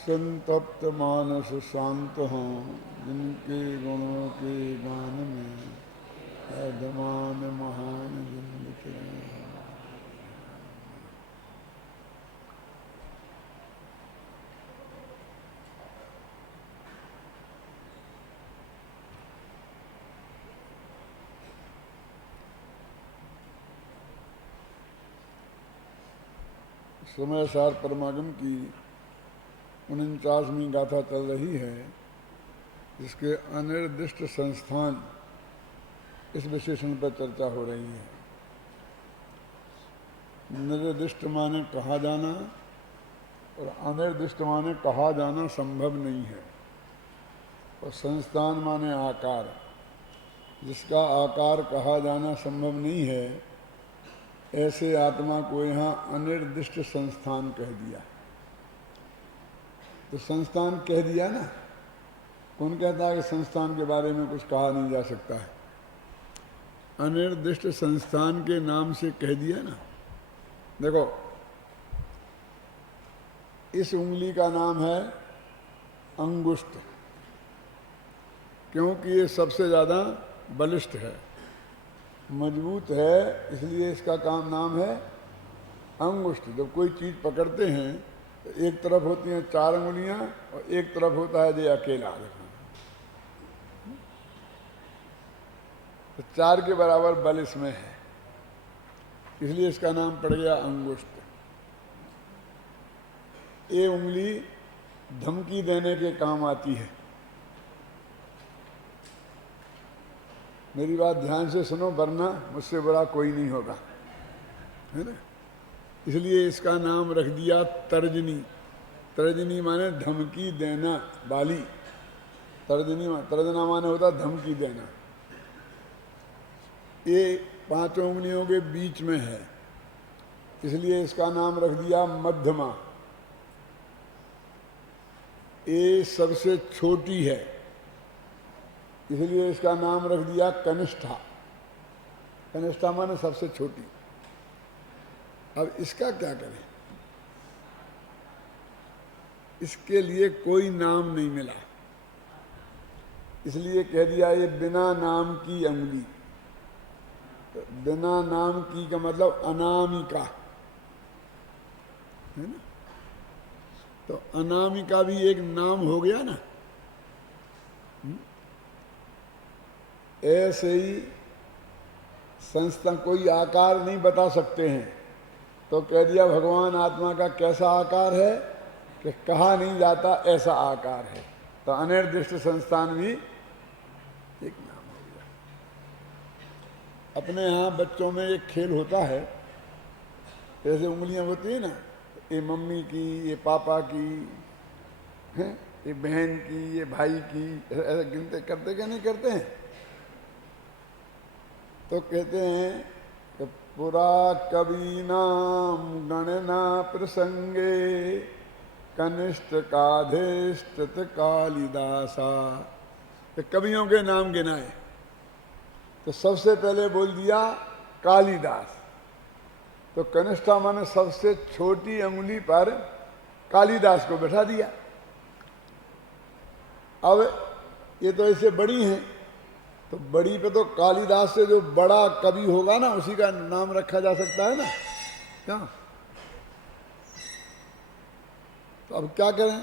संतप्त मानस शांत हों, जिनके गुणों के गान में वर्धमान महान जिंदगी। समय सार परमागम की 49वीं गाथा चल रही है, जिसके अनिर्दिष्ट संस्थान इस विशेषण पर चर्चा हो रही है। निर्दिष्ट माने कहा जाना और अनिर्दिष्ट माने कहा जाना संभव नहीं है। और संस्थान माने आकार, जिसका आकार कहा जाना संभव नहीं है, ऐसे आत्मा को यहाँ अनिर्दिष्ट संस्थान कह दिया। तो संस्थान कह दिया ना, कौन कहता है कि संस्थान के बारे में कुछ कहा नहीं जा सकता है? अनिर्दिष्ट संस्थान के नाम से कह दिया ना। देखो, इस उंगली का नाम है अंगुष्ठ, क्योंकि ये सबसे ज़्यादा बलिष्ठ है, मजबूत है, इसलिए इसका नाम है अंगुष्ठ। जब कोई चीज़ पकड़ते हैं तो एक तरफ होती हैं 4 उंगलियां और एक तरफ होता है ये अकेला। तो 4 के बराबर बल इसमें है, इसलिए इसका नाम पड़ गया अंगुष्ठ। ये उंगली धमकी देने के काम आती है। मेरी बात ध्यान से सुनो, वरना मुझसे बड़ा कोई नहीं होगा, है ना। इसलिए इसका नाम रख दिया तर्जनी। तर्जनी माने धमकी देना वाली। तर्जना माने होता धमकी देना। ये 5 उंगलियों के बीच में है, इसलिए इसका नाम रख दिया मध्यमा। ये सबसे छोटी है, इसलिए इसका नाम रख दिया कनिष्ठा। कनिष्ठा माने सबसे छोटी। अब इसका क्या करें? इसके लिए कोई नाम नहीं मिला, इसलिए कह दिया ये बिना नाम की अंगुली। तो बिना नाम की का मतलब अनामिका है ना। तो अनामिका भी एक नाम हो गया ना। ऐसे ही संस्था कोई आकार नहीं बता सकते हैं, तो कह दिया भगवान आत्मा का कैसा आकार है कि कहा नहीं जाता ऐसा आकार है। तो अनिर्दिष्ट संस्थान भी एक नाम हो गया। अपने यहाँ बच्चों में एक खेल होता है, जैसे उंगलियां होती है ना, ये मम्मी की, ये पापा की, है ये बहन की, ये भाई की, ऐसे गिनते करते क्या नहीं करते हैं। तो कहते हैं कि पुरा कवि नाम गणना प्रसंगे कनिष्ठ काधेष्ट कालिदासा। तो कवियों के नाम गिनाए तो सबसे पहले बोल दिया कालिदास। तो कनिष्ठा माने सबसे छोटी अंगुली पर कालिदास को बैठा दिया। अब ये तो ऐसे बड़ी हैं, तो बड़ी पे तो कालिदास से जो बड़ा कवि होगा ना, उसी का नाम रखा जा सकता है ना। क्या? तो अब क्या करें?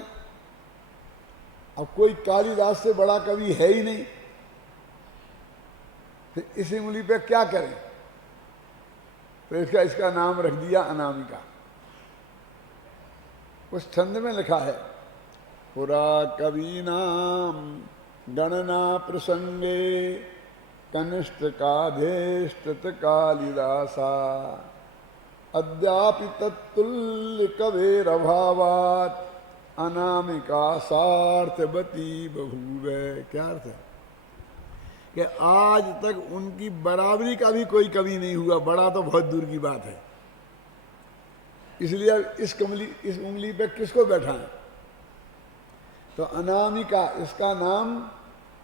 अब कोई कालिदास से बड़ा कवि है ही नहीं, तो इस उंगली पे क्या करें? तो इसका नाम रख दिया अनामिका। उस छंद में लिखा है पुरा कवि नाम गणना प्रसंगे कनिष्ठ काधेष्ट कालिदासा अद्यापि तत्तुल्य कवेर अभावात अनामिका सार्थवती बभूवे। क्या अर्थ है? कि आज तक उनकी बराबरी का भी कोई कवि नहीं हुआ, बड़ा तो बहुत दूर की बात है। इसलिए अब इस उंगली पे किसको बैठाएं? तो अनामिका, इसका नाम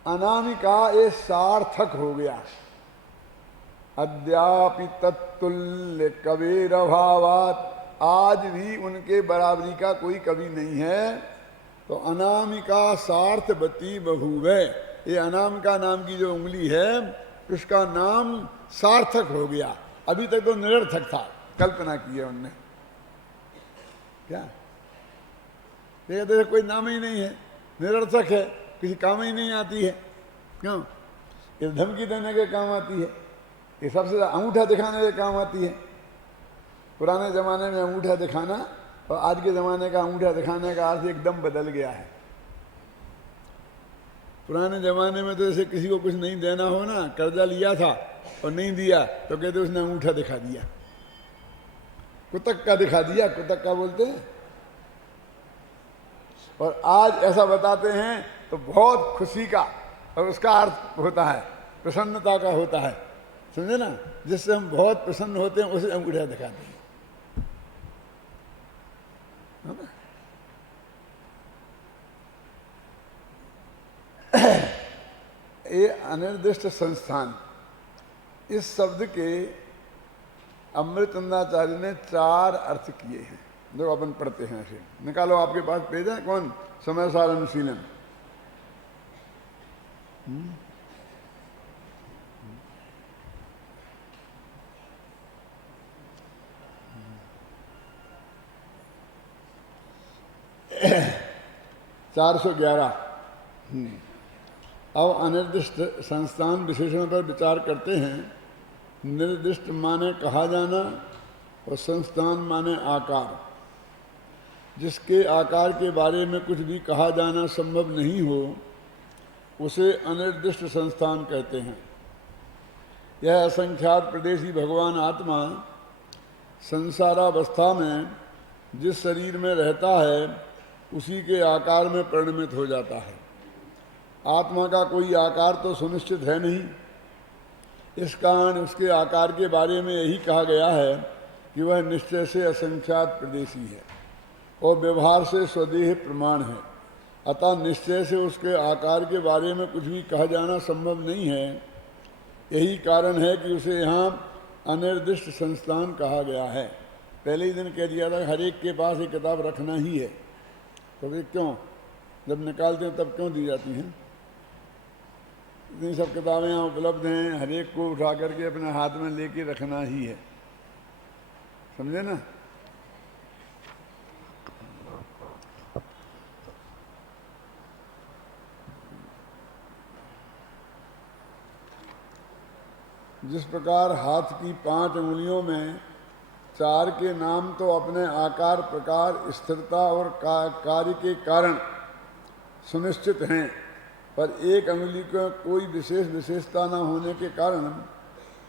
अनामिका ये सार्थक हो गया। अद्यापि तत्तुल्य कवेर अभावात, आज भी उनके बराबरी का कोई कवि नहीं है। तो अनामिका सार्थवती बभूवे, ये अनामिका नाम की जो उंगली है उसका नाम सार्थक हो गया। अभी तक तो निरर्थक था, कल्पना की है उनने। क्या देखते कोई नाम ही नहीं है, निरर्थक है, किसी काम ही नहीं आती है। क्यों? ये धमकी देने के काम आती है, ये सबसे ज्यादा अंगूठा दिखाने के काम आती है। पुराने जमाने में अंगूठा दिखाना और आज के जमाने का अंगूठा दिखाने का अर्थ एकदम बदल गया है। पुराने जमाने में तो जैसे किसी को कुछ नहीं देना हो ना, कर्जा लिया था और नहीं दिया तो कहते उसने अंगूठा दिखा दिया, कुतक्का दिखा दिया, कुतक्का बोलते हैं। और आज ऐसा बताते हैं तो बहुत खुशी का और उसका अर्थ होता है प्रसन्नता का होता है, समझे ना, जिससे हम बहुत प्रसन्न होते हैं उसे अंगूठा दिखाते हैं। ये अनिर्दिष्ट संस्थान, इस शब्द के अमृतचंदाचार्य ने 4 अर्थ किए हैं जो अपन पढ़ते हैं। ऐसे निकालो, आपके पास पेज है कौन? समय सार अनुशीलन। चार 411। अब अनिर्दिष्ट संस्थान विशेषण पर विचार करते हैं। निर्दिष्ट माने कहा जाना और संस्थान माने आकार। जिसके आकार के बारे में कुछ भी कहा जाना संभव नहीं हो उसे अनिर्दिष्ट संस्थान कहते हैं। यह असंख्यात प्रदेशी भगवान आत्मा संसारावस्था में जिस शरीर में रहता है उसी के आकार में परिणमित हो जाता है। आत्मा का कोई आकार तो सुनिश्चित है नहीं, इस कारण उसके आकार के बारे में यही कहा गया है कि वह निश्चय से असंख्यात प्रदेशी है और व्यवहार से स्वदेह प्रमाण है। अतः निश्चय से उसके आकार के बारे में कुछ भी कहा जाना संभव नहीं है। यही कारण है कि उसे यहाँ अनिर्दिष्ट संस्थान कहा गया है। पहले ही दिन कह दिया था हर एक के पास एक किताब रखना ही है। तो वे क्यों, जब निकालते हैं तब क्यों दी जाती हैं? इतनी सब किताबें यहाँ उपलब्ध हैं, हर एक को उठा करके अपने हाथ में लेके रखना ही है, समझे ना। जिस प्रकार हाथ की 5 उंगलियों में 4 के नाम तो अपने आकार, प्रकार, स्थिरता और कार्य के कारण सुनिश्चित हैं, पर एक अंगुली को कोई विशेष विशेषता न होने के कारण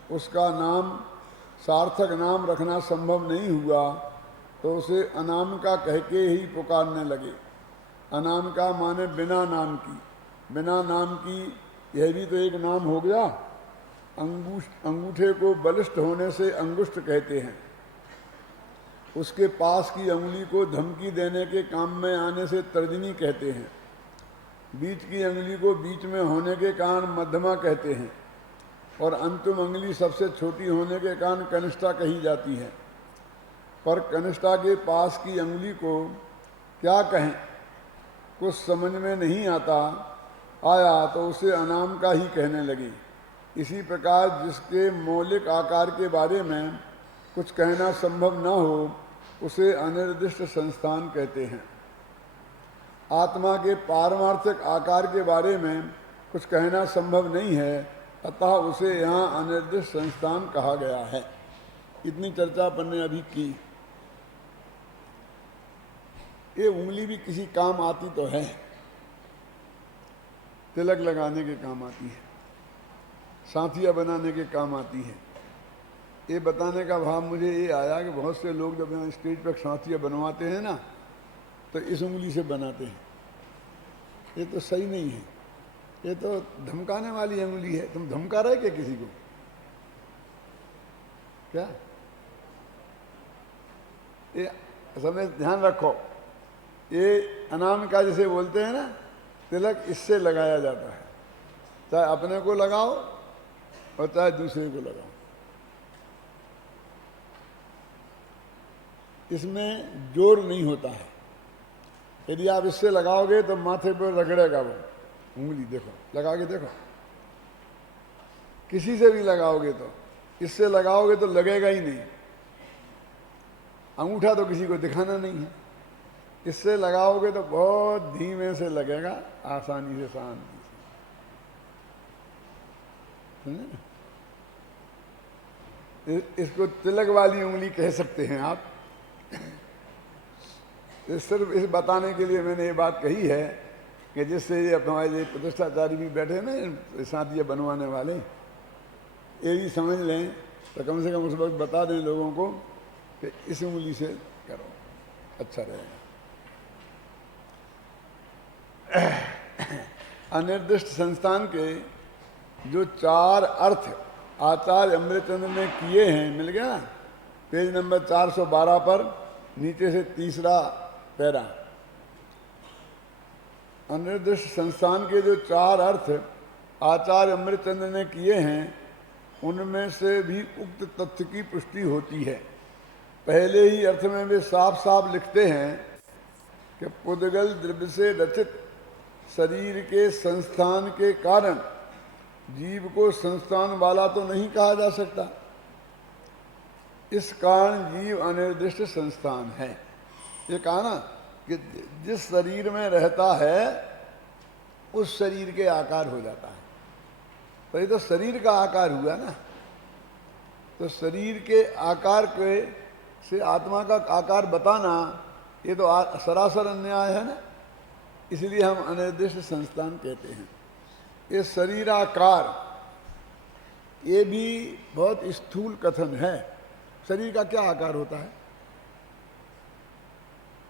उसका नाम सार्थक नाम रखना संभव नहीं हुआ, तो उसे अनामिका कह के ही पुकारने लगे। अनामिका माने बिना नाम की, बिना नाम की, यह भी तो एक नाम हो गया। अंगूठे को बलिष्ठ होने से अंगुष्ठ कहते हैं। उसके पास की अंगुली को धमकी देने के काम में आने से तर्जनी कहते हैं। बीच की अंगुली को बीच में होने के कारण मध्यमा कहते हैं और अंतिम अंगुली सबसे छोटी होने के कारण कनिष्ठा कही जाती है। पर कनिष्ठा के पास की अंगुली को क्या कहें, कुछ समझ में नहीं आया तो उसे अनामिका ही कहने लगे। इसी प्रकार जिसके मौलिक आकार के बारे में कुछ कहना संभव न हो उसे अनिर्दिष्ट संस्थान कहते हैं। आत्मा के पारमार्थिक आकार के बारे में कुछ कहना संभव नहीं है, अतः उसे यहाँ अनिर्दिष्ट संस्थान कहा गया है। इतनी चर्चा अपन ने अभी की। ये उंगली भी किसी काम आती तो है, तिलक लगाने के काम आती है, साथिया बनाने के काम आती है। ये बताने का भाव मुझे ये आया कि बहुत से लोग जब यहाँ स्टेज पर साथिया बनवाते हैं ना तो इस उंगली से बनाते हैं। ये तो सही नहीं है, ये तो धमकाने वाली उंगली है। तुम धमका रहे क्या किसी को? क्या ये समय ध्यान रखो, ये अनामिका जिसे बोलते हैं ना, तिलक इससे लगाया जाता है। चाहे अपने को लगाओ और चाहे दूसरे को लगाओ। इसमें जोर नहीं होता है, यदि आप इससे लगाओगे तो माथे पर रगड़ेगा वो उंगली, देखो लगा के देखो, किसी से भी लगाओगे तो, इससे लगाओगे तो लगेगा ही नहीं। अंगूठा तो किसी को दिखाना नहीं है, इससे लगाओगे तो बहुत धीमे से लगेगा, आसानी से, शांति से। इसको तिलक वाली उंगली कह सकते हैं आप। सिर्फ इस बताने के लिए मैंने ये बात कही है कि जिससे ये हमारे प्रतिष्ठाचारी भी बैठे ना साथ ये बनवाने वाले, ये भी समझ लें तो कम से कम उस वक्त बता दें लोगों को कि इस उंगली से करो, अच्छा रहेगा। अनिर्दिष्ट संस्थान के जो 4 अर्थ आचार्य अमृतचंद्र ने किए हैं, मिल गया ना, पेज नंबर 412 पर नीचे से तीसरा पैरा। अनिर्दिष्ट संस्थान के जो 4 अर्थ आचार्य अमृतचंद्र ने किए हैं, उनमें से भी उक्त तथ्य की पुष्टि होती है। पहले ही अर्थ में वे साफ साफ लिखते हैं कि पुद्गल द्रव्य से रचित शरीर के संस्थान के कारण जीव को संस्थान वाला तो नहीं कहा जा सकता। इस कारण जीव अनिर्दिष्ट संस्थान है। ये कहा ना कि जिस शरीर में रहता है उस शरीर के आकार हो जाता है, तो ये तो शरीर का आकार हुआ ना, तो शरीर के आकार के से आत्मा का आकार बताना ये तो सरासर अन्याय है ना, इसलिए हम अनिर्दिष्ट संस्थान कहते हैं। ये शरीराकार ये भी बहुत स्थूल कथन है। शरीर का क्या आकार होता है?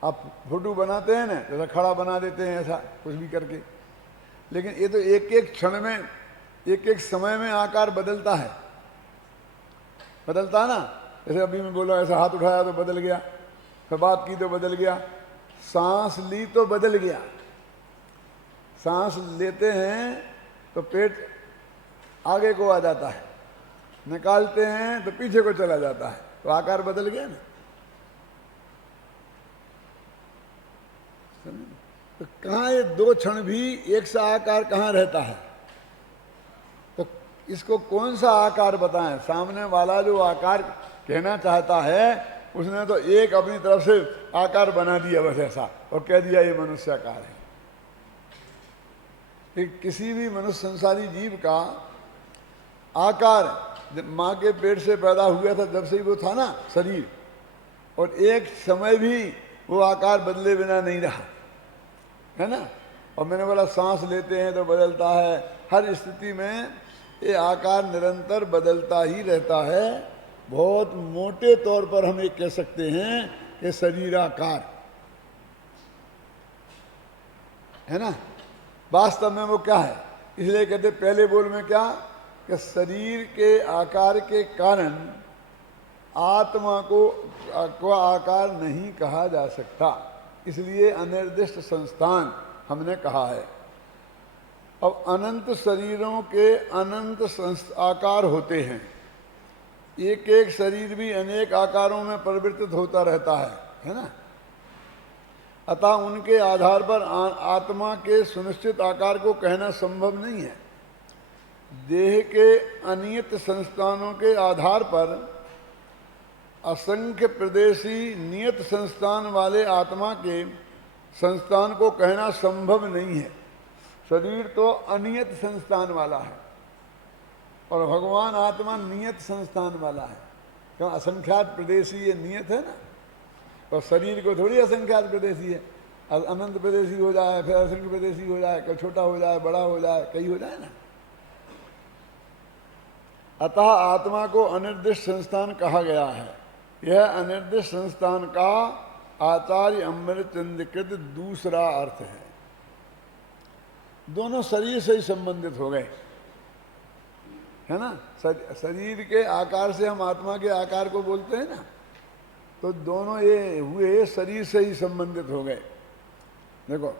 आप फोटो बनाते हैं ना, जैसा खड़ा बना देते हैं ऐसा कुछ भी करके, लेकिन ये तो एक एक क्षण में, एक एक समय में आकार बदलता है, बदलता है ना। जैसे अभी मैं बोला ऐसा हाथ उठाया तो बदल गया, फिर बात की तो बदल गया, सांस ली तो बदल गया। सांस लेते हैं तो पेट आगे को आ जाता है, निकालते हैं तो पीछे को चला जाता है, तो आकार बदल गया ना। तो कहाँ ये 2 क्षण भी एक सा आकार कहाँ रहता है? तो इसको कौन सा आकार बताएं? सामने वाला जो आकार कहना चाहता है उसने तो एक अपनी तरफ से आकार बना दिया बस ऐसा, और कह दिया ये मनुष्य आकार है। किसी भी मनुष्य संसारी जीव का आकार जब माँ के पेट से पैदा हुआ था जब से ही वो था ना शरीर, और एक समय भी वो आकार बदले बिना नहीं रहा है ना। और मैंने बोला सांस लेते हैं तो बदलता है, हर स्थिति में ये आकार निरंतर बदलता ही रहता है। बहुत मोटे तौर पर हम ये कह सकते हैं कि शरीराकार है ना। वास्तव में वो क्या है? इसलिए कहते पहले बोल में क्या कि शरीर के आकार के कारण आत्मा को आकार नहीं कहा जा सकता, इसलिए अनिर्दिष्ट संस्थान हमने कहा है। अब अनंत शरीरों के अनंत आकार होते हैं, एक एक शरीर भी अनेक आकारों में परिवर्तित होता रहता है ना। अतः उनके आधार पर आत्मा के सुनिश्चित आकार को कहना संभव नहीं है। देह के अनियत संस्थानों के आधार पर असंख्य प्रदेशी नियत संस्थान वाले आत्मा के संस्थान को कहना संभव नहीं है। शरीर तो अनियत संस्थान वाला है और भगवान आत्मा नियत संस्थान वाला है। क्यों? असंख्यात प्रदेशी ये नियत है ना, और शरीर को थोड़ी असंख्यात प्रदेशी है। अनंत प्रदेशी हो जाए, फिर असंख्य प्रदेशी हो जाए, कभी छोटा हो जाए, बड़ा हो जाए, कई हो जाए ना। अतः आत्मा को अनिर्दिष्ट संस्थान कहा गया है। यह अनिर्दिष्ट संस्थान का आचार्य अमृतचंद्रकृत दूसरा अर्थ है। दोनों शरीर से ही संबंधित हो गए है ना। शरीर के आकार से हम आत्मा के आकार को बोलते हैं ना, तो दोनों ये हुए शरीर से ही संबंधित हो गए। देखो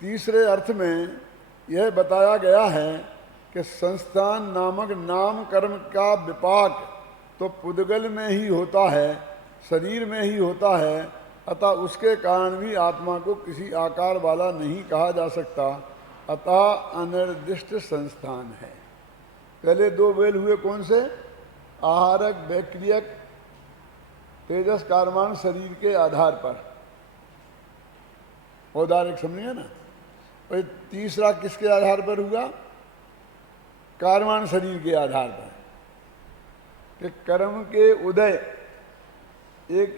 तीसरे अर्थ में यह बताया गया है कि संस्थान नामक नाम कर्म का विपाक तो पुद्गल में ही होता है, शरीर में ही होता है, अतः उसके कारण भी आत्मा को किसी आकार वाला नहीं कहा जा सकता, अतः अनिर्दिष्ट संस्थान है। पहले दो वेल हुए कौन से? आहारक, बैक्रियक, तेजस, कारमान शरीर के आधार पर, औदारिक समझिए ना। और तीसरा किसके आधार पर हुआ? कारमान शरीर के आधार पर, कि कर्म के उदय, एक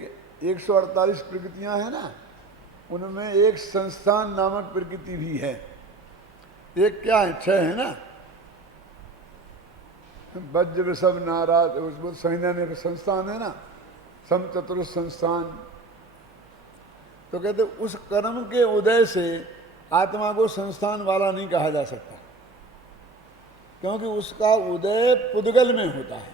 148 प्रकृतियां हैं ना, उनमें एक संस्थान नामक प्रकृति भी है। एक क्या है? 6 है ना, वज्र वृषभ नाराज, उस संज्ञा में संस्थान है ना, सम चतुर्थ संस्थान। तो कहते उस कर्म के उदय से आत्मा को संस्थान वाला नहीं कहा जा सकता, क्योंकि उसका उदय पुद्गल में होता है,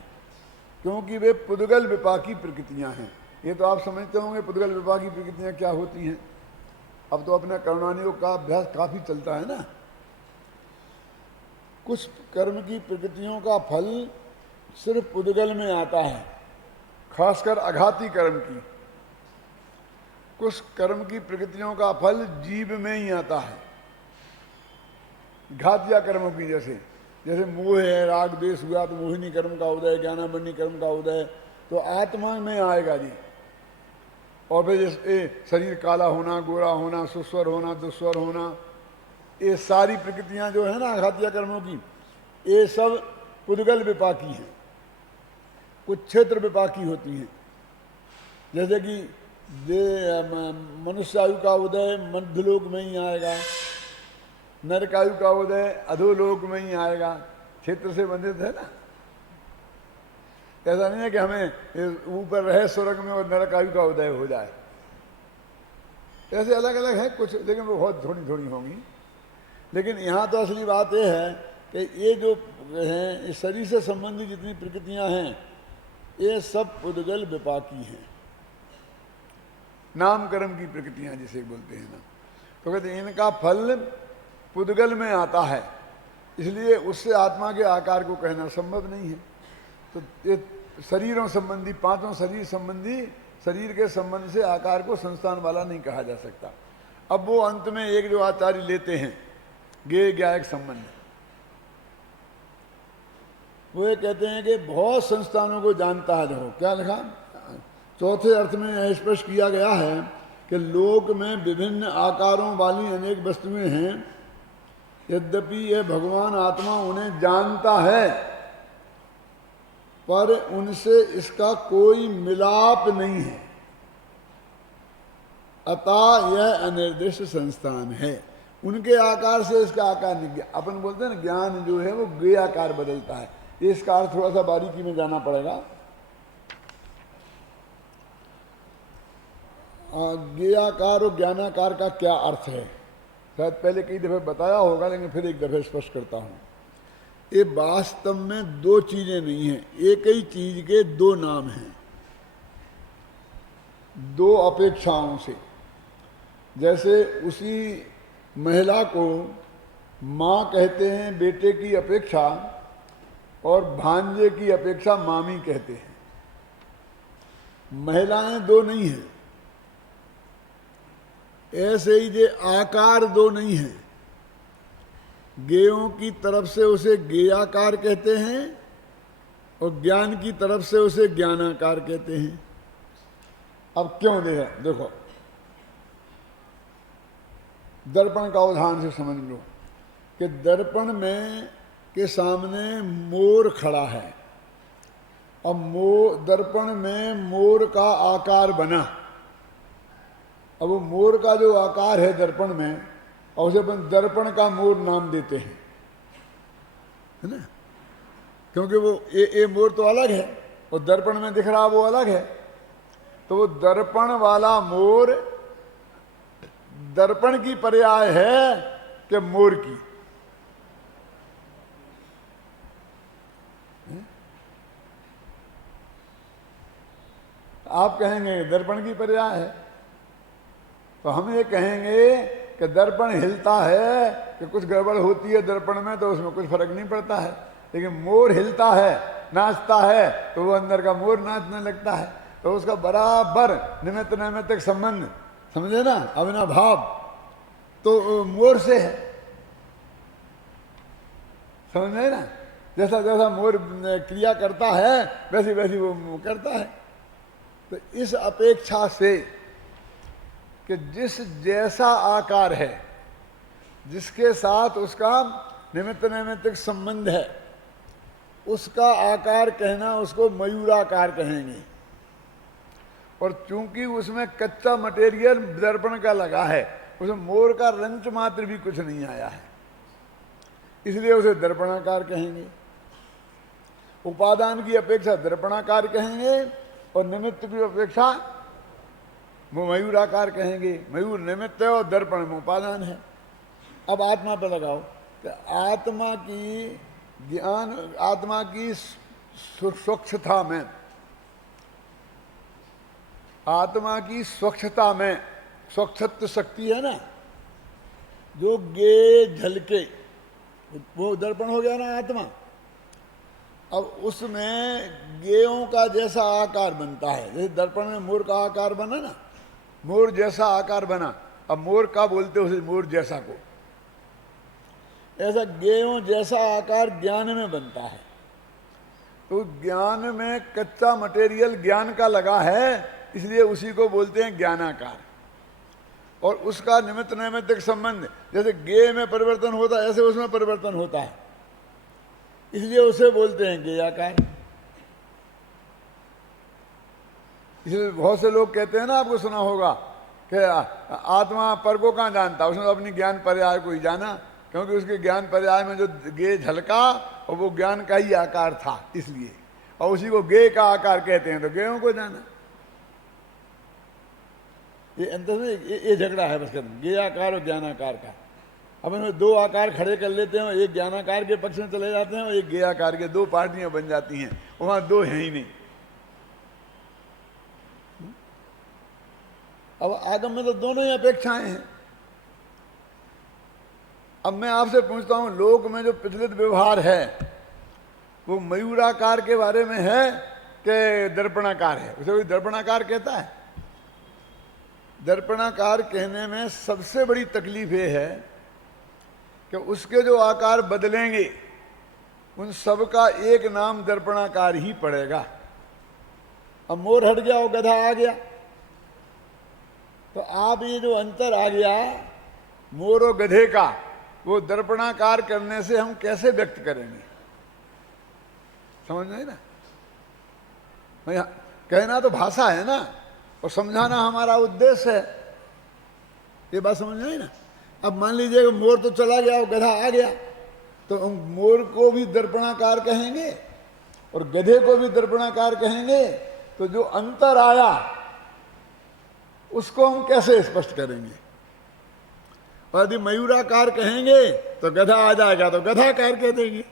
क्योंकि वे पुद्गल विपाकी प्रकृतियां हैं। ये तो आप समझते होंगे पुद्गल विपाकी प्रकृतियां क्या होती हैं। अब तो अपने करुणानियोग का अभ्यास काफी चलता है ना। कुछ कर्म की प्रकृतियों का फल सिर्फ पुद्गल में आता है, खासकर अघाती कर्म की। कुछ कर्म की प्रकृतियों का फल जीव में ही आता है, घातिया कर्मों की, जैसे जैसे मोह है, राग द्वेष हुआ तो मोहिनी कर्म का उदय, ज्ञानामणि कर्म का उदय तो आत्मा में आएगा जी। और फिर जैसे शरीर काला होना, गोरा होना, सुस्वर होना, दुस्वर होना, ये सारी प्रकृतियां जो है ना घातिया कर्मों की, ये सब पुद्गल विपाकी हैं। कुछ क्षेत्र विपाकी होती हैं, जैसे कि मनुष्य आयु का उदय मध्यलोक में ही आएगा, नरकायु का उदय अधोलोक में ही आएगा, क्षेत्र से बंधित है ना। ऐसा नहीं है कि हमें ऊपर रहे स्वर्ग में और नरकायु का उदय हो जाए। ऐसे अलग अलग है कुछ, लेकिन वो बहुत थोड़ी थोड़ी होंगी। लेकिन यहाँ तो असली बात यह है कि ये जो हैं इस शरीर से संबंधित जितनी प्रकृतियां हैं, ये सब पुद्गल विपाकी हैं, नाम कर्म की प्रकृतियां जिसे बोलते हैं ना। तो कहते हैं इनका फल पुद्गल में आता है, इसलिए उससे आत्मा के आकार को कहना संभव नहीं है। तो ये शरीरों संबंधी, पांचों शरीर संबंधी, शरीर के संबंध से आकार को संस्थान वाला नहीं कहा जा सकता। अब वो अंत में एक जो आचार्य लेते हैं ज्ञेय ज्ञायक संबंध, वो ये कहते हैं कि बहुत संस्थानों को जानता है। देखो क्या लिखा, चौथे अर्थ में स्पष्ट किया गया है कि लोक में विभिन्न आकारों वाली अनेक वस्तुएं हैं, यद्यपि यह भगवान आत्मा उन्हें जानता है, पर उनसे इसका कोई मिलाप नहीं है, अतः यह अनिर्दिष्ट संस्थान है। उनके आकार से इसका आकार नहीं। अपन बोलते हैं ना ज्ञान जो है वो ज्ञेय आकार बदलता है, इसका अर्थ थोड़ा सा बारीकी में जाना पड़ेगा। ज्ञेयाकार और ज्ञानाकार का क्या अर्थ है, शायद पहले कई दफे बताया होगा, लेकिन फिर एक दफे स्पष्ट करता हूं। ये वास्तव में दो चीजें नहीं हैं, एक ही चीज के दो नाम हैं, दो अपेक्षाओं से। जैसे उसी महिला को माँ कहते हैं बेटे की अपेक्षा, और भांजे की अपेक्षा मामी कहते हैं। महिलाएं दो नहीं हैं, ऐसे ही जे आकार दो नहीं है। ज्ञेयों की तरफ से उसे ज्ञेयाकार कहते हैं और ज्ञान की तरफ से उसे ज्ञानाकार कहते हैं। अब क्यों देखो दर्पण का उदाहरण से समझ लो कि दर्पण में के सामने मोर खड़ा है, अब दर्पण में मोर का आकार बना। अब वो मोर का जो आकार है दर्पण में, और उसे अपन दर्पण का मोर नाम देते हैं, है ना, क्योंकि वो ये मोर तो अलग है और दर्पण में दिख रहा वो अलग है। तो वो दर्पण वाला मोर दर्पण की पर्याय है कि मोर की। आप कहेंगे दर्पण की पर्याय है, तो हम ये कहेंगे कि दर्पण हिलता है कि कुछ गड़बड़ होती है दर्पण में तो उसमें कुछ फर्क नहीं पड़ता है, लेकिन मोर हिलता है, नाचता है, तो वो अंदर का मोर नाचने लगता है। तो उसका बराबर निमित्त नैमित्तिक संबंध, समझे ना, अविनाभाव तो मोर से है, समझ में ना। जैसा जैसा मोर क्रिया करता है वैसी वैसी वो करता है। तो इस अपेक्षा से कि जिस जैसा आकार है, जिसके साथ उसका निमित्त नैमित्तिक संबंध है, उसका आकार कहना उसको मयूराकार कहेंगे। और चूंकि उसमें कच्चा मटेरियल दर्पण का लगा है, उसमें मोर का रंच मात्र भी कुछ नहीं आया है, इसलिए उसे दर्पणाकार कहेंगे। उपादान की अपेक्षा दर्पणाकार कहेंगे और निमित्त की अपेक्षा मयूराकार कहेंगे। मयूर निमित्त है और दर्पण में उपादान है। अब आत्मा पर लगाओ कि आत्मा की ज्ञान, आत्मा की स्वच्छता में, आत्मा की स्वच्छता में, स्वच्छत्व शक्ति है ना, जो गे झलके, वो दर्पण हो गया ना आत्मा। अब उसमें गेयों का जैसा आकार बनता है, जैसे दर्पण में मोर का आकार बना ना, मोर जैसा आकार बना। अब मोर का बोलते उसे मोर जैसा को, ऐसा गेयों जैसा आकार ज्ञान में बनता है। तो ज्ञान में कच्चा मटेरियल ज्ञान का लगा है, इसलिए उसी को बोलते हैं ज्ञानाकार। और उसका निमित्त नैमित्तिक संबंध, जैसे गे में परिवर्तन होता है ऐसे उसमें परिवर्तन होता है, इसलिए उसे बोलते हैं गेयाकार। इसलिए बहुत से लोग कहते हैं ना, आपको सुना होगा कि आत्मा पर को कहाँ जानता, उसने तो अपनी ज्ञान पर्याय को ही जाना, क्योंकि उसके ज्ञान पर्याय में जो गे झलका और वो ज्ञान का ही आकार था, इसलिए। और उसी को गे का आकार कहते हैं, तो गेयों को जाना। ये अंतर में ये झगड़ा है बस खत्म, गेयाकार और ज्ञानाकार का। अब इनमें दो आकार खड़े कर लेते हैं, एक ज्ञानाकार के पक्ष में चले जाते हैं और एक गेयाकार के, दो पार्टियां बन जाती हैं, वहां दो हैं ही नहीं। अब आगम में तो दोनों ही अपेक्षाएं हैं। अब मैं आपसे पूछता हूं, लोक में जो प्रचलित व्यवहार है वो मयूराकार के बारे में है कि दर्पणाकार है? उसे कोई दर्पणाकार कहता है? दर्पणाकार कहने में सबसे बड़ी तकलीफ ये है कि उसके जो आकार बदलेंगे उन सब का एक नाम दर्पणाकार ही पड़ेगा। अब मोर हट गया और गधा आ गया, तो आप ये जो अंतर आ गया मोर और गधे का, वो दर्पणाकार करने से हम कैसे व्यक्त करेंगे? समझ में ना? भैया कहना तो भाषा है ना, और समझाना हमारा उद्देश्य है। ये बात समझ में आई ना? अब मान लीजिए कि मोर तो चला गया और गधा आ गया, तो हम मोर को भी दर्पणाकार कहेंगे और गधे को भी दर्पणाकार कहेंगे, तो जो अंतर आया उसको हम कैसे स्पष्ट करेंगे? और यदि मयूराकार कहेंगे तो गधा आ जाएगा, तो गधाकार कह देंगे।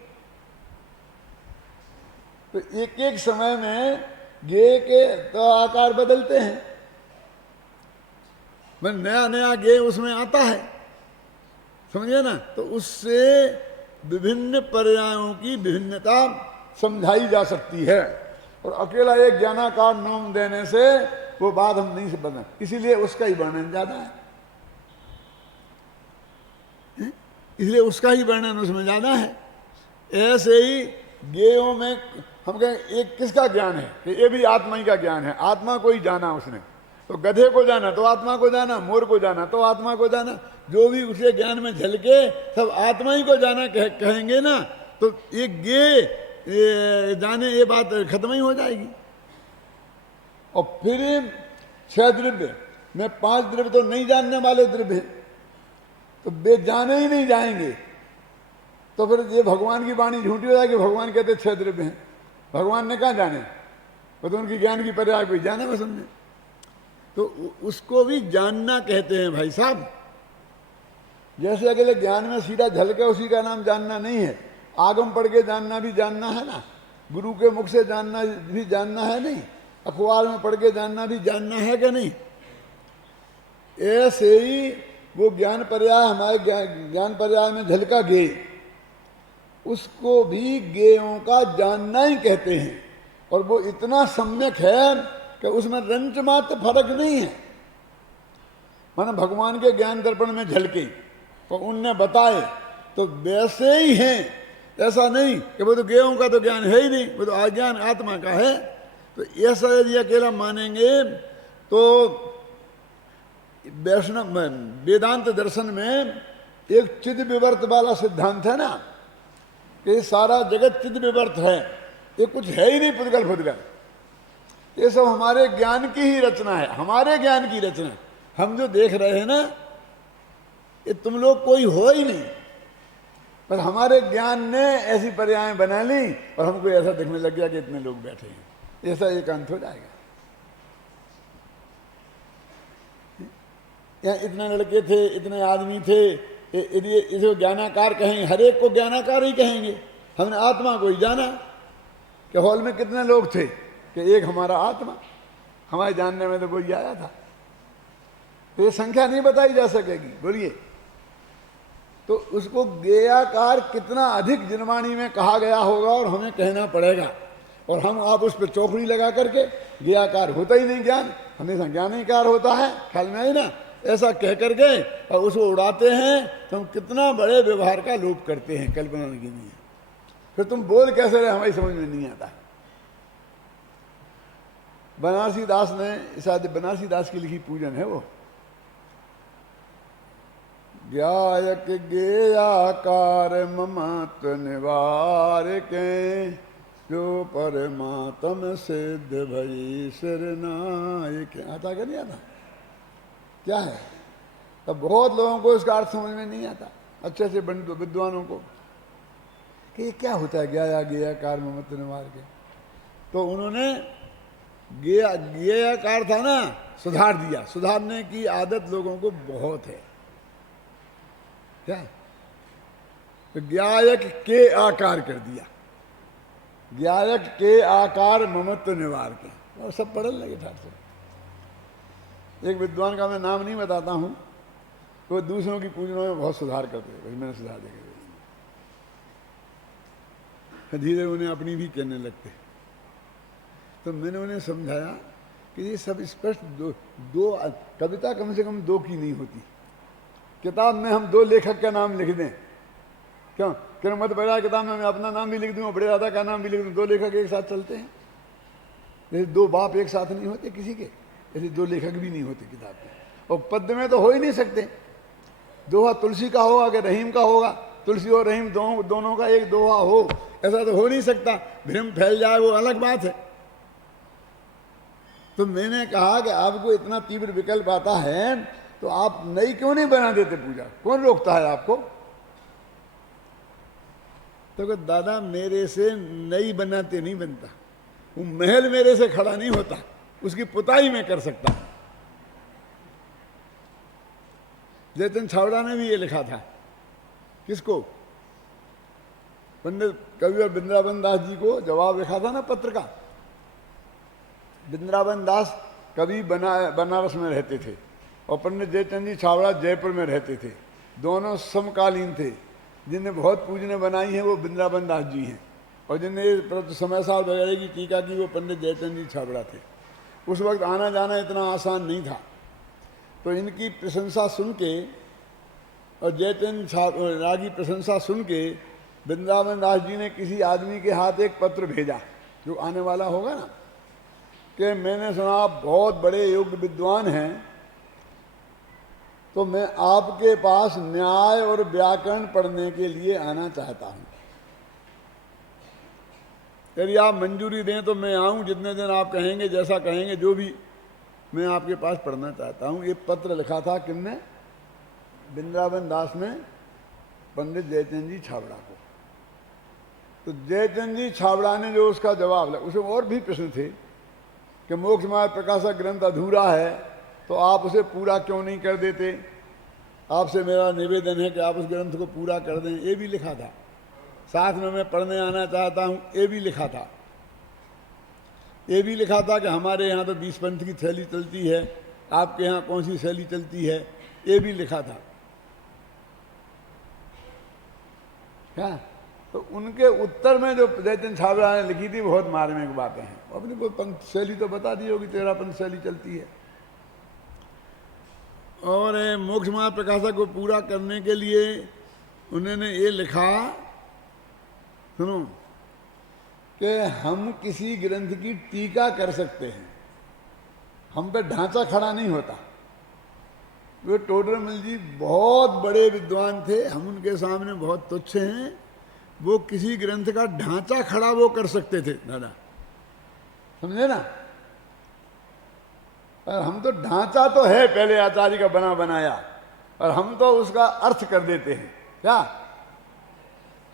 तो एक एक समय में गे के तो आकार बदलते हैं, मैं नया नया गे उसमें आता है, समझिए ना? तो उससे विभिन्न पर्यायों की विभिन्नता समझाई जा सकती है, और अकेला एक ज्ञानाकार नाम देने से वो बात हम नहीं बना, इसीलिए उसका ही वर्णन ज्यादा है, इसलिए उसका ही वर्णन उसमें ज्यादा है। ऐसे ही गेयों में हम कहें एक किसका ज्ञान है कि ये भी आत्मा ही का ज्ञान है, आत्मा को ही जाना उसने, तो गधे को जाना तो आत्मा को जाना, मोर को जाना तो आत्मा को जाना, जो भी उसके ज्ञान में झलके सब आत्मा ही को जाना कहेंगे ना, तो एक गे जाने ये बात खत्म ही हो जाएगी। और फिर 6 द्रव्य में 5 द्रव्य तो नहीं जानने वाले द्रव्य, तो वे जाने ही नहीं जाएंगे, तो फिर ये भगवान की वाणी झूठी हो जाएगी। भगवान कहते 6 द्रव्य हैं, भगवान ने कहा जाने, तो उनकी ज्ञान की पर्याय कोई जाने बस हमने, तो उसको भी जानना कहते हैं भाई साहब। जैसे अगले ज्ञान में सीधा झलके उसी का नाम जानना नहीं है, आगम पढ़ के जानना भी जानना है ना, गुरु के मुख से जानना भी जानना है नहीं, अखबार में पढ़ के जानना भी जानना है कि नहीं? ऐसे ही वो ज्ञान पर्याय हमारे ज्ञान पर्याय में झलका गे, उसको भी गेयों का जानना ही कहते हैं। और वो इतना सम्यक है कि उसमें रंच मात्र फर्क नहीं है। माना भगवान के ज्ञान दर्पण में झलके तो उनने बताए तो वैसे ही हैं, ऐसा नहीं कि वो तो गेहूं का तो ज्ञान है ही नहीं, वो तो अज्ञान आत्मा का है। तो ऐसा यदि अकेला मानेंगे तो वैष्णव वेदांत दर्शन में एक चिद विवर्त वाला सिद्धांत है ना, कि सारा जगत चिद विवर्त है, ये कुछ है ही नहीं पुद्गल फुद्गल, ये सब हमारे ज्ञान की ही रचना है, हमारे ज्ञान की रचना। हम जो देख रहे हैं ना, ये तुम लोग कोई हो ही नहीं, पर हमारे ज्ञान ने ऐसी पर्यायें बना ली और हमको ऐसा दिखने लग गया कि इतने लोग बैठे हैं, ऐसा एक अंत हो जाएगा। यहाँ इतने लड़के थे, इतने आदमी थे, इसे ज्ञानाकार कहेंगे, हर एक को ज्ञानाकार ही कहेंगे। हमने आत्मा को ही जाना कि हॉल में कितने लोग थे, कि एक हमारा आत्मा, हमारे जानने में तो कोई आया था, तो ये संख्या नहीं बताई जा सकेगी। बोलिए, तो उसको ज्ञेयाकार कितना अधिक जिनवाणी में कहा गया होगा और हमें कहना पड़ेगा, और हम आप उस पर चौकड़ी लगा करके ज्ञेयाकार होता ही नहीं ज्ञान, हमेशा ज्ञानीकार होता है, ख्याल में आई ना, ऐसा कह करके और उसको उड़ाते हैं, तो हम कितना बड़े व्यवहार का लोप करते हैं, कल्पना की नहीं है। फिर तुम बोल कैसे रहे हमारी समझ में नहीं आता। बनारसी दास ने, शायद बनारसी दास की लिखी पूजन है वो, ज्ञायक गेयाकार ममत निवार के, जो परमात्म सिद्ध भई सिरनायक। आता क्या नहीं आता, क्या है? तब बहुत लोगों को इसका अर्थ समझ में नहीं आता, अच्छे से विद्वानों को, कि ये क्या होता है गेयाकार ममत निवार के। तो उन्होंने गेयाकार था ना, सुधार दिया, सुधारने की आदत लोगों को बहुत है। क्या? तो ज्ञायक के आकार कर दिया, ज्ञायक के आकार ममत्व निवार के, और सब पढ़ने लगे ठाट से। एक विद्वान का मैं नाम नहीं बताता हूं, तो दूसरों की पूजनों में बहुत सुधार करते हैं, मैंने सुधार देखा, धीरे उन्हें अपनी भी कहने लगते। तो मैंने उन्हें समझाया कि ये सब स्पष्ट दो कविता कम से कम दो की नहीं होती। किताब में हम दो लेखक का नाम लिख दें, क्यों? क्यों मत बड़ा किताब में मैं अपना नाम भी लिख दूं और बड़े दादा का नाम भी लिख दूं, दो लेखक एक साथ चलते हैं। जैसे दो बाप एक साथ नहीं होते किसी के, ऐसे दो लेखक भी नहीं होते किताब में। और पद्य में तो हो ही नहीं सकते। दोहा तुलसी का होगा कि रहीम का होगा, तुलसी और रहीम दोनों का एक दोहा हो, ऐसा तो हो नहीं सकता। भ्रम फैल जाए वो अलग बात है। तो मैंने कहा कि आपको इतना तीव्र विकल्प आता है तो आप नई क्यों नहीं बना देते पूजा, कौन रोकता है आपको? तो दादा मेरे से नई बनाते नहीं बनता, वो महल मेरे से खड़ा नहीं होता, उसकी पुताई में कर सकता। जयचंद छावड़ा ने भी ये लिखा था, किसको? पंडित कविवर वृंदावन दास जी को जवाब लिखा था ना पत्र का। वृंदावन दास कवि बनारस में रहते थे और पंडित जयचंद जी छावड़ा जयपुर में रहते थे। दोनों समकालीन थे। जिन्हें बहुत पूजने बनाई है वो वृंदावन दास जी हैं, और जिन्हें समय साल वगैरह की टीका की वो पंडित जयचंद जी छावड़ा थे। उस वक्त आना जाना इतना आसान नहीं था। तो इनकी प्रशंसा सुन के और जयचंद छावड़ा की प्रशंसा सुन के वृंदावन दास जी ने किसी आदमी के हाथ एक पत्र भेजा जो आने वाला होगा ना, कि मैंने सुना आप बहुत बड़े योग्य विद्वान हैं, तो मैं आपके पास न्याय और व्याकरण पढ़ने के लिए आना चाहता हूं। यदि आप मंजूरी दें तो मैं आऊं, जितने दिन आप कहेंगे, जैसा कहेंगे, जो भी, मैं आपके पास पढ़ना चाहता हूं। ये पत्र लिखा था किसने? वृंदावन दास ने पंडित जयचंद जी छावड़ा को। तो जयचंद जी छावड़ा ने जो उसका जवाब लिखा, उसमें और भी प्रश्न थे कि मोक्ष मार्ग प्रकाशक ग्रंथ अधूरा है, तो आप उसे पूरा क्यों नहीं कर देते? आपसे मेरा निवेदन है कि आप उस ग्रंथ को पूरा कर दें, ये भी लिखा था। साथ में मैं पढ़ने आना चाहता हूँ, ये भी लिखा था। ये भी लिखा था कि हमारे यहाँ तो 20 पंथ की शैली चलती है, आपके यहाँ कौन सी शैली चलती है, ये भी लिखा था। क्या? तो उनके उत्तर में जो जयचंद छाबड़ा ने लिखी थी बहुत मार्मिक बातें हैं। अपनी कोई पंथ शैली तो बता दी होगी, 13 पंथ शैली चलती है। और मोक्ष मार्ग प्रकाशक को पूरा करने के लिए उन्होंने ये लिखा, सुनो, कि हम किसी ग्रंथ की टीका कर सकते हैं, हम पे ढांचा खड़ा नहीं होता। वे टोडरमल जी बहुत बड़े विद्वान थे, हम उनके सामने बहुत तुच्छ हैं। वो किसी ग्रंथ का ढांचा खड़ा वो कर सकते थे दादा, समझे ना। और हम तो ढांचा तो है पहले आचार्य का बना बनाया, और हम तो उसका अर्थ कर देते हैं। क्या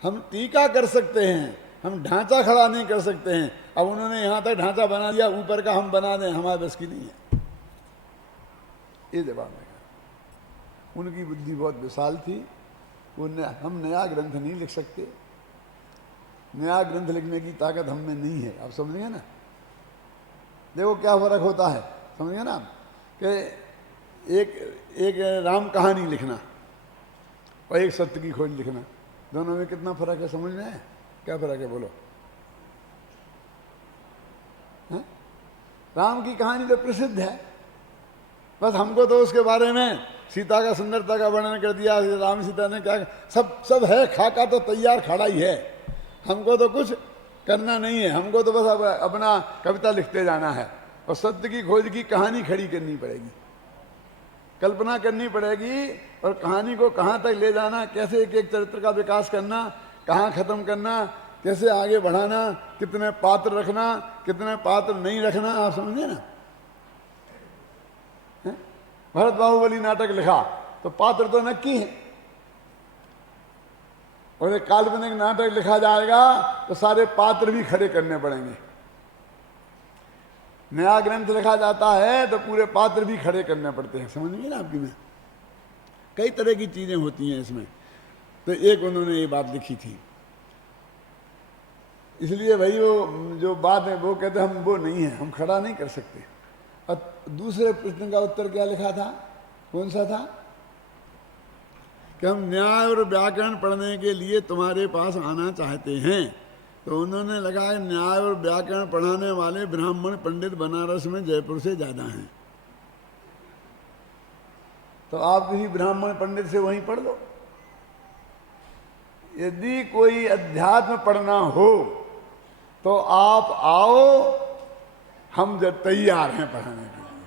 हम टीका कर सकते हैं, हम ढांचा खड़ा नहीं कर सकते हैं। अब उन्होंने यहां तक ढांचा बना दिया, ऊपर का हम बना दें, हमारे बस की नहीं है। ये जवाब है। उनकी बुद्धि बहुत विशाल थी। वो हम नया ग्रंथ नहीं लिख सकते, नया ग्रंथ लिखने की ताकत हम में नहीं है। आप समझिए ना, देखो क्या फर्क होता है, समझिए ना, कि एक राम कहानी लिखना और एक सत्य की खोज लिखना, दोनों में कितना फर्क है, समझ में है? क्या फर्क है बोलो? है? राम की कहानी तो प्रसिद्ध है, बस हमको तो उसके बारे में सीता का सुंदरता का वर्णन कर दिया, राम सीता ने क्या सब है, खाका तो तैयार खड़ा ही है। हमको तो कुछ करना नहीं है, हमको तो बस अपना कविता लिखते जाना है। और सत्य की खोज की कहानी खड़ी करनी पड़ेगी, कल्पना करनी पड़ेगी, और कहानी को कहाँ तक ले जाना, कैसे एक एक चरित्र का विकास करना, कहाँ खत्म करना, कैसे आगे बढ़ाना, कितने पात्र रखना, कितने पात्र नहीं रखना। आप समझे ना। भरत बाहुबली नाटक लिखा तो पात्र तो नक्की है, और एक काल्पनिक नाटक लिखा जाएगा तो सारे पात्र भी खड़े करने पड़ेंगे। नया ग्रंथ लिखा जाता है तो पूरे पात्र भी खड़े करने पड़ते हैं। समझिए ना आपकी में कई तरह की चीजें होती हैं इसमें। तो एक उन्होंने ये बात लिखी थी, इसलिए भाई वो जो बात है वो कहते हम वो नहीं है, हम खड़ा नहीं कर सकते। और दूसरे प्रश्न का उत्तर क्या लिखा था, कौन सा था, कि हम न्याय और व्याकरण पढ़ने के लिए तुम्हारे पास आना चाहते हैं। तो उन्होंने लगा न्याय और व्याकरण पढ़ाने वाले ब्राह्मण पंडित बनारस में जयपुर से ज्यादा हैं, तो आप किसी ब्राह्मण पंडित से वहीं पढ़ लो। यदि कोई अध्यात्म पढ़ना हो तो आप आओ, हम जब तैयार हैं पढ़ाने के लिए।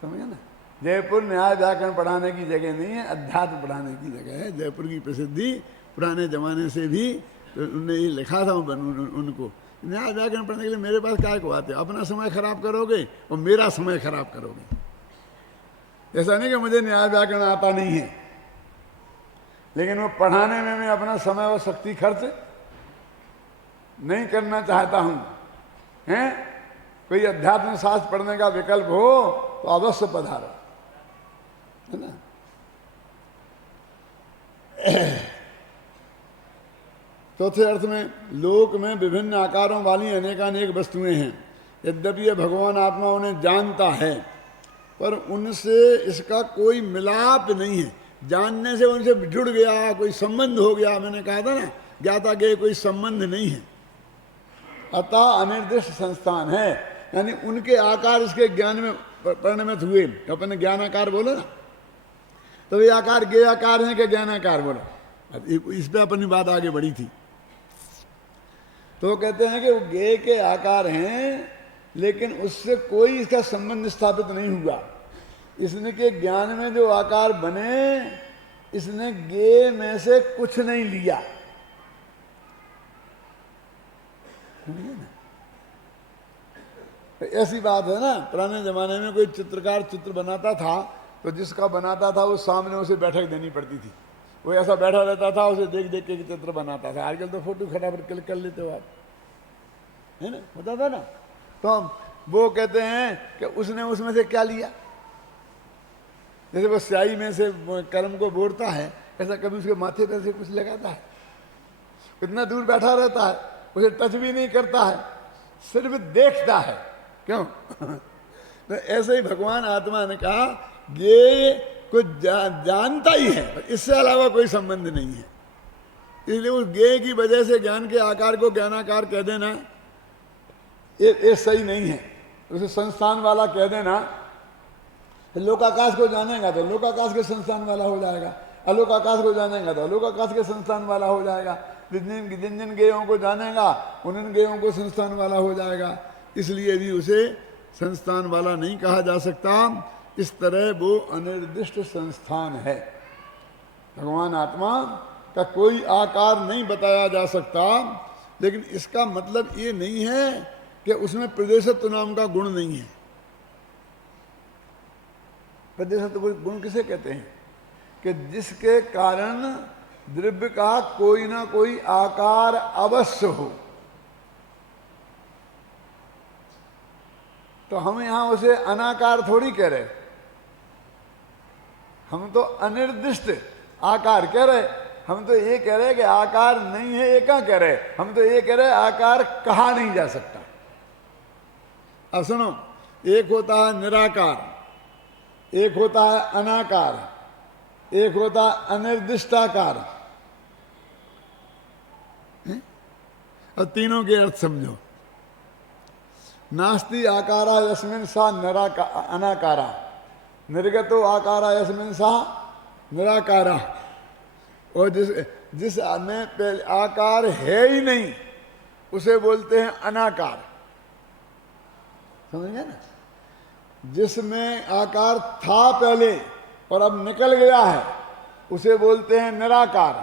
समझे ना, जयपुर न्याय व्याकरण पढ़ाने की जगह नहीं है, अध्यात्म पढ़ाने की जगह है। जयपुर की प्रसिद्धि पुराने जमाने से भी, तो उन्होंने ये लिखा था उनको, न्याय व्याकरण पढ़ने के लिए मेरे पास काय को आते, अपना समय खराब करोगे और मेरा समय खराब करोगे। ऐसा नहीं कि मुझे न्याय व्याकरण आता नहीं है, लेकिन वो पढ़ाने में मैं अपना समय और शक्ति खर्च नहीं करना चाहता हूं। हैं, कोई अध्यात्म शास्त्र पढ़ने का विकल्प हो तो अवश्य पधारो, है ना। चौथे अर्थ में, लोक में विभिन्न आकारों वाली अनेकानेक वस्तुएं हैं। यद्यपि यह भगवान आत्मा उन्हें जानता है, पर उनसे इसका कोई मिलाप नहीं है। जानने से उनसे जुड़ गया, कोई संबंध हो गया। मैंने कहा था ना, ज्ञाता के कोई संबंध नहीं है, अतः अनिर्दिष्ट संस्थान है। यानी उनके आकार इसके ज्ञान में परिणमित हुए। अपने ज्ञानाकार बोलो ना, तो ये आकार गे आकार है कि ज्ञानाकार बोलो। इस पे अपनी बात आगे बढ़ी थी। तो कहते हैं कि वो गे के आकार हैं, लेकिन उससे कोई इसका संबंध स्थापित नहीं हुआ। इसने के ज्ञान में जो आकार बने, इसने गे में से कुछ नहीं लिया। ऐसी बात है ना, पुराने जमाने में कोई चित्रकार चित्र बनाता था तो जिसका बनाता था वो सामने उसे बैठक देनी पड़ती थी। वो ऐसा बैठा रहता था, उसे देख देख के चित्र बनाता था। आजकल तो फोटो फटाफट क्लिक कर लेते हो आप, है ना, होता था ना। तो वो कहते हैं कि उसने उसमें से क्या लिया। जैसे वो स्याही में से कलम को बोरता है, ऐसा कभी उसके माथे पर से कुछ लगाता है। इतना दूर बैठा रहता है, उसे टच भी नहीं करता है, सिर्फ देखता है। क्यों? तो ऐसे ही भगवान आत्मा ने कहा ये कुछ जानता ही है, इससे अलावा कोई संबंध नहीं है। इसलिए उस ज्ञेय की वजह से ज्ञान के आकार को ज्ञानाकार कह देना ये सही नहीं है। उसे संस्थान वाला कह देना, लोकाकाश को जानेगा तो लोकाकाश के संस्थान वाला हो जाएगा, अलोकाकाश को जानेगा तो अलोकाकाश के संस्थान वाला हो जाएगा, जिन जिन ज्ञेयों को जानेगा उन ज्ञेयों को संस्थान वाला हो जाएगा। इसलिए भी उसे संस्थान वाला नहीं कहा जा सकता। इस तरह वो अनिर्दिष्ट संस्थान है। भगवान आत्मा का कोई आकार नहीं बताया जा सकता, लेकिन इसका मतलब ये नहीं है कि उसमें प्रदेशत्व नाम का गुण नहीं है। प्रदेशत्व गुण किसे कहते हैं? कि जिसके कारण द्रव्य का कोई ना कोई आकार अवश्य हो। तो हम यहां उसे अनाकार थोड़ी कह रहे, हम तो अनिर्दिष्ट आकार कह रहे। हम तो ये कह रहे कि आकार नहीं है, ये क्या कह रहे? हम तो ये कह रहे आकार कहा नहीं जा सकता। अब सुनो, एक होता है निराकार, एक होता है अनाकार, एक होता है अनिर्दिष्टाकार। अब तीनों के अर्थ समझो। नास्ति आकारा यस्मिन् सा अनाकारा, निर्गतो आकारा यस्मिन् सा निराकारा। और जिस में पहले आकार है ही नहीं उसे बोलते हैं अनाकार। समझ गए ना? जिसमें आकार था पहले और अब निकल गया है उसे बोलते हैं निराकार।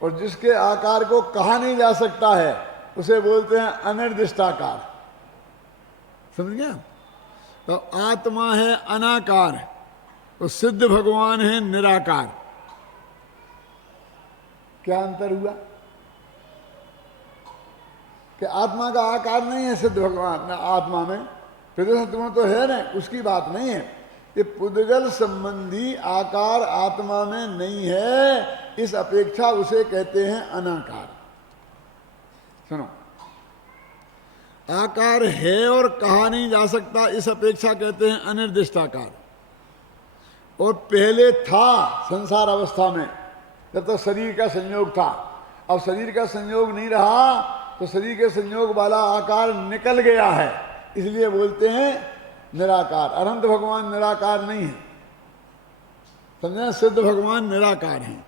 और जिसके आकार को कहा नहीं जा सकता है उसे बोलते हैं अनिर्दिष्टाकार। समझ गया? तो आत्मा है अनाकार और सिद्ध भगवान है निराकार। क्या अंतर हुआ? कि आत्मा का आकार नहीं है सिद्ध भगवान आत्मा में, प्रदेशत्व तो है ना, उसकी बात नहीं है। ये पुद्गल संबंधी आकार आत्मा में नहीं है, इस अपेक्षा उसे कहते हैं अनाकार। सुनो, आकार है और कहा नहीं जा सकता, इस अपेक्षा कहते हैं अनिर्दिष्टाकार। और पहले था संसार अवस्था में, जब तक शरीर का संयोग था। अब शरीर का संयोग नहीं रहा तो शरीर के संयोग वाला आकार निकल गया है, इसलिए बोलते हैं निराकार। अनंत भगवान निराकार नहीं है, समझे? सिद्ध भगवान निराकार हैं।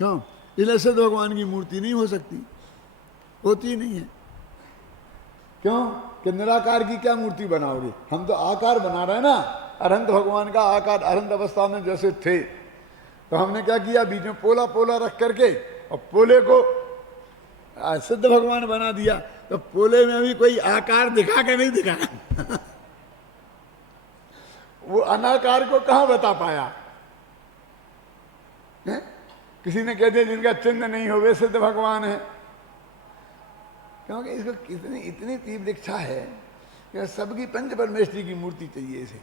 क्यों? इसलिए सिद्ध भगवान की मूर्ति नहीं हो सकती, होती नहीं है। क्यों? कि निराकार की क्या मूर्ति बनाओगे? हम तो आकार बना रहे हैं ना, अनंत भगवान का आकार अनंत अवस्था में जैसे थे। तो हमने क्या किया, बीच में पोला पोला रख करके और पोले को सिद्ध भगवान बना दिया। तो पोले में भी कोई आकार दिखा के नहीं दिखा वो अनाकार को कहां बता पाया है? किसी ने कह दिया जिनका चिन्ह नहीं हो वे सिद्ध भगवान है। क्योंकि इसको इतनी तीव्र इच्छा है कि सबकी पंच परमेष्ठी की मूर्ति चाहिए इसे।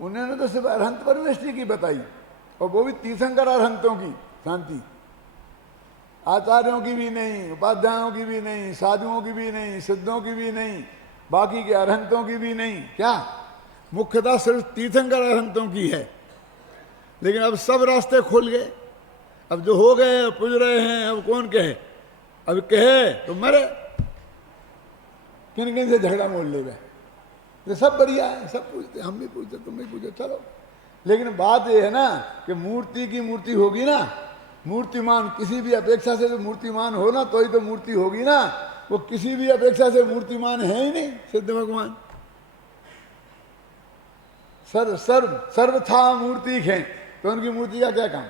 उन्होंने तो सिर्फ अरहंत परमेष्ठी की बताई, और वो भी तीर्थंकर अरहंतों की शांति, आचार्यों की भी नहीं, उपाध्यायों की भी नहीं, साधुओं की भी नहीं, सिद्धों की भी नहीं, बाकी के अरहंतों की भी नहीं। क्या? मुख्यतः सिर्फ तीर्थंकर अरहंतों की है। लेकिन अब सब रास्ते खुल गए, अब जो हो गए पूज रहे हैं, अब कौन कहे? अब कहे तो मरे, किन किन से झगड़ा मोड़ ले गए। तो सब बढ़िया है, सब पूछते, हम भी पूछते, तुम भी पूछो, चलो। लेकिन बात यह है ना कि मूर्ति की मूर्ति होगी ना, मूर्तिमान किसी भी अपेक्षा से जो मूर्तिमान हो ना, तो ही तो मूर्ति होगी ना। वो किसी भी अपेक्षा से मूर्तिमान है ही नहीं सिद्ध भगवान। सर्व था मूर्ति है, तो उनकी मूर्ति का क्या काम?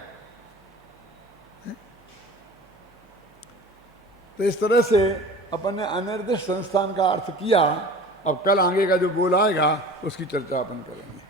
तो इस तरह से अपन ने अनिर्दिष्ट संस्थान का अर्थ किया। अब कल आगे का जो बोल आएगा उसकी चर्चा अपन करेंगे।